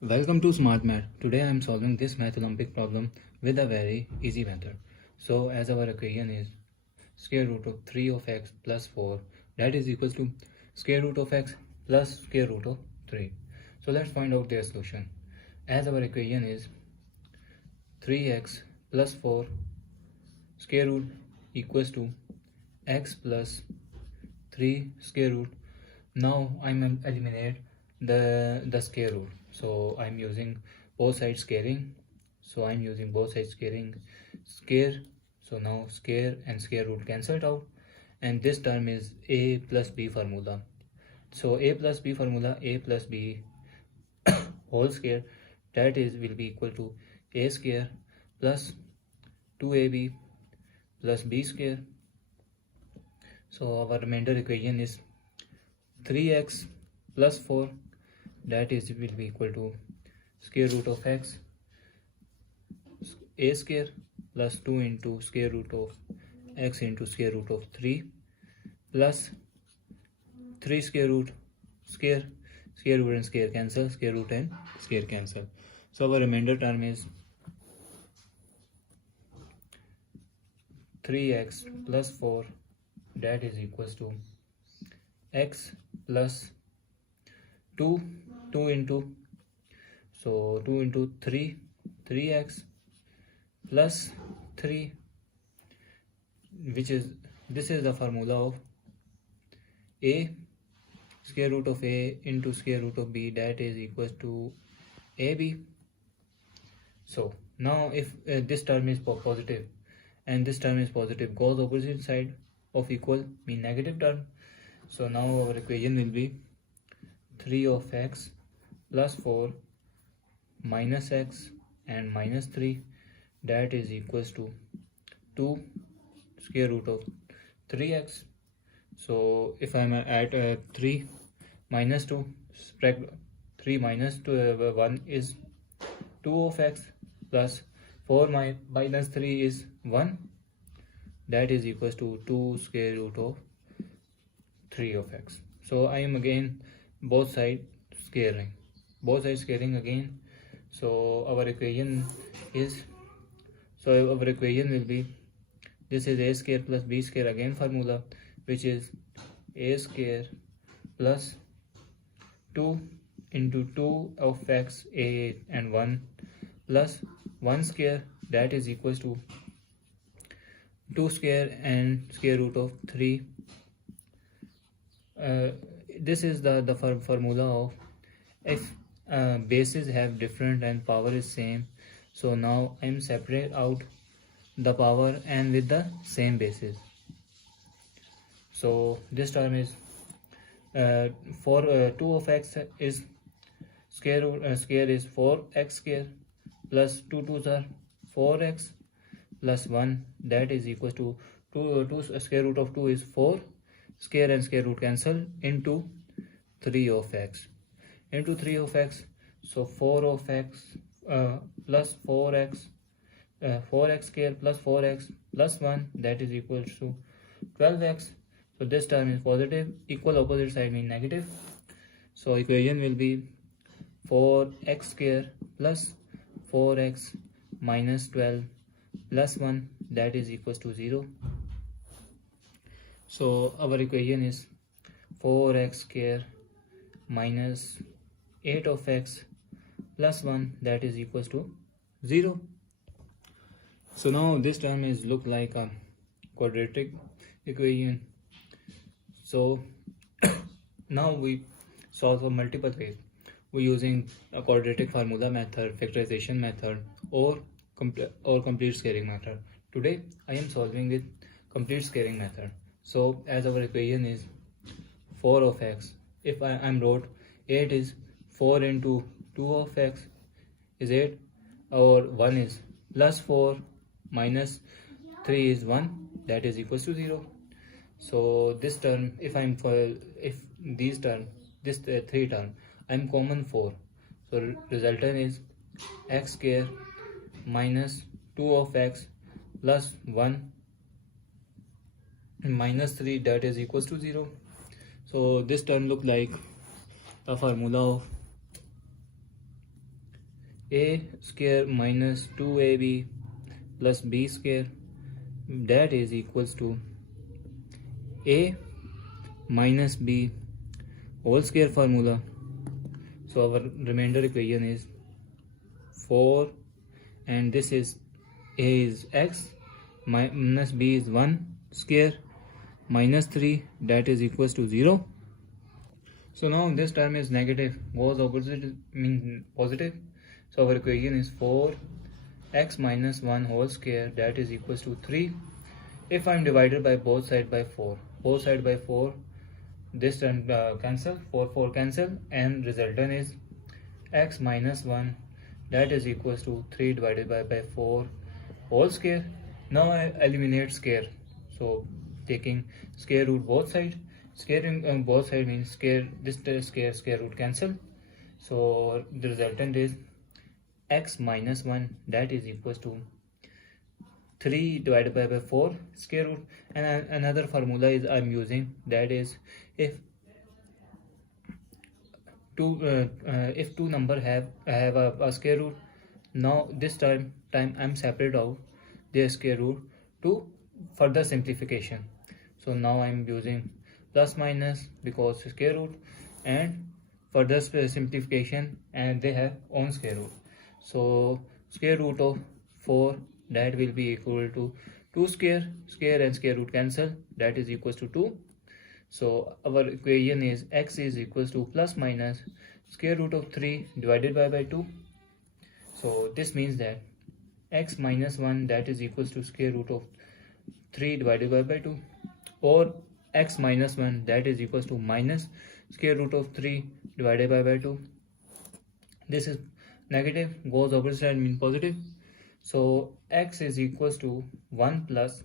Welcome to Smart Math. Today I am solving this math Olympic problem with a very easy method. So as our equation is square root of 3 of x plus 4, that is equals to square root of x plus square root of 3. So let's find out their solution. As our equation is 3x plus 4 square root equals to x plus 3 square root. Now I'm eliminate the square root, so I'm using both sides squaring. Square. So now square and square root cancelled out, and this term is a plus b formula. So a plus b formula, a plus b whole square, that is will be equal to a square plus 2ab plus b square. So our remainder equation is 3x plus 4, that is will be equal to square root of x a square plus 2 into square root of x into square root of 3 plus 3 square root square root and square cancel, square root and square cancel. So our remainder term is 3x plus 4, that is equals to x plus 2 into, so 2 into 3x plus 3, which is, this is the formula of a square root of a into square root of b, that is equals to ab. So now if this term is positive and this term is positive, goes opposite side of equal mean negative term. So now our equation will be 3 of x plus 4 minus x and minus 3, that is equals to 2 square root of 3x. So if I'm at 3 minus 2, subtract 3 minus 2, 1 is 2 of x plus 4 minus 3 is 1, that is equals to 2 square root of 3 of x. So I am again both sides squaring again. So our equation will be, this is a square plus b square, again formula, which is a square plus 2 into 2 of x, a and 1 plus 1 square, that is equals to 2 square and square root of 3. This is the formula of if bases have different and power is same. So now I'm separate out the power and with the same basis. So this term is for 2 of x is square is 4x square plus 2 2s are 4x plus 1, that is equals to 2 square root of 2 is 4, square and square root cancel, into 3 of x. So 4 of x plus 4x, 4x square plus 4x plus 1, that is equal to 12x. So this term is positive, equal opposite side mean negative. So equation will be 4x square plus 4x minus 12 plus 1, that is equals to 0. So our equation is 4x square minus 8 of x plus 1, that is equals to 0. So now this term is look like a quadratic equation. So now we solve for multiple ways. We're using a quadratic formula method, factorization method, or complete squaring method. Today I am solving with complete squaring method. So as our equation is 4 of x, if I'm wrote 8 is 4 into 2 of x is 8, or 1 is plus 4 minus 3 is 1, that is equals to 0. So this term, if these term, this 3 term, I'm common 4. So resultant is x square minus 2 of x plus 1 minus 3, that is equals to 0. So this term look like a formula of a square minus 2ab plus b square, that is equals to a minus b whole square formula. So our remainder equation is 4, and this is a is x minus b is 1 square minus 3, that is equals to 0. So now this term is negative, goes opposite means positive. So our equation is 4x minus 1 whole square, that is equals to 3. If I am divided by both sides by 4, both sides by 4, this term cancel, 4 cancel, and resultant is x minus 1, that is equals to 3 divided by 4 whole square. Now I eliminate square, so taking square root both sides. Squaring both sides means square, this square root cancel, so the resultant is x minus 1, that is equals to 3 divided by 4 square root. And another formula is I'm using, that is if two number have a square root, now this time I'm separate out their square root to further simplification. So now I'm using plus minus because square root, and further simplification, and they have own square root. So square root of 4, that will be equal to 2 square and square root cancel, that is equals to 2. So our equation is x is equals to plus minus square root of 3 divided by 2. So this means that x minus 1, that is equals to square root of 3 divided by 2, or x minus 1, that is equals to minus square root of 3 divided by 2. This is negative, goes opposite side mean positive. So x is equals to 1 plus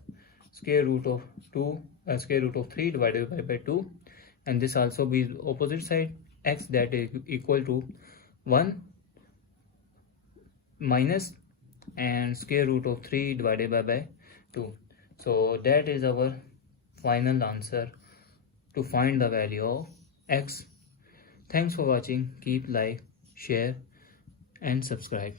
square root of 3 divided by 2, and this also be opposite side, x that is equal to 1 minus and square root of 3 divided by 2. So that is our final answer to find the value of x. Thanks for watching. Keep like, share and subscribe.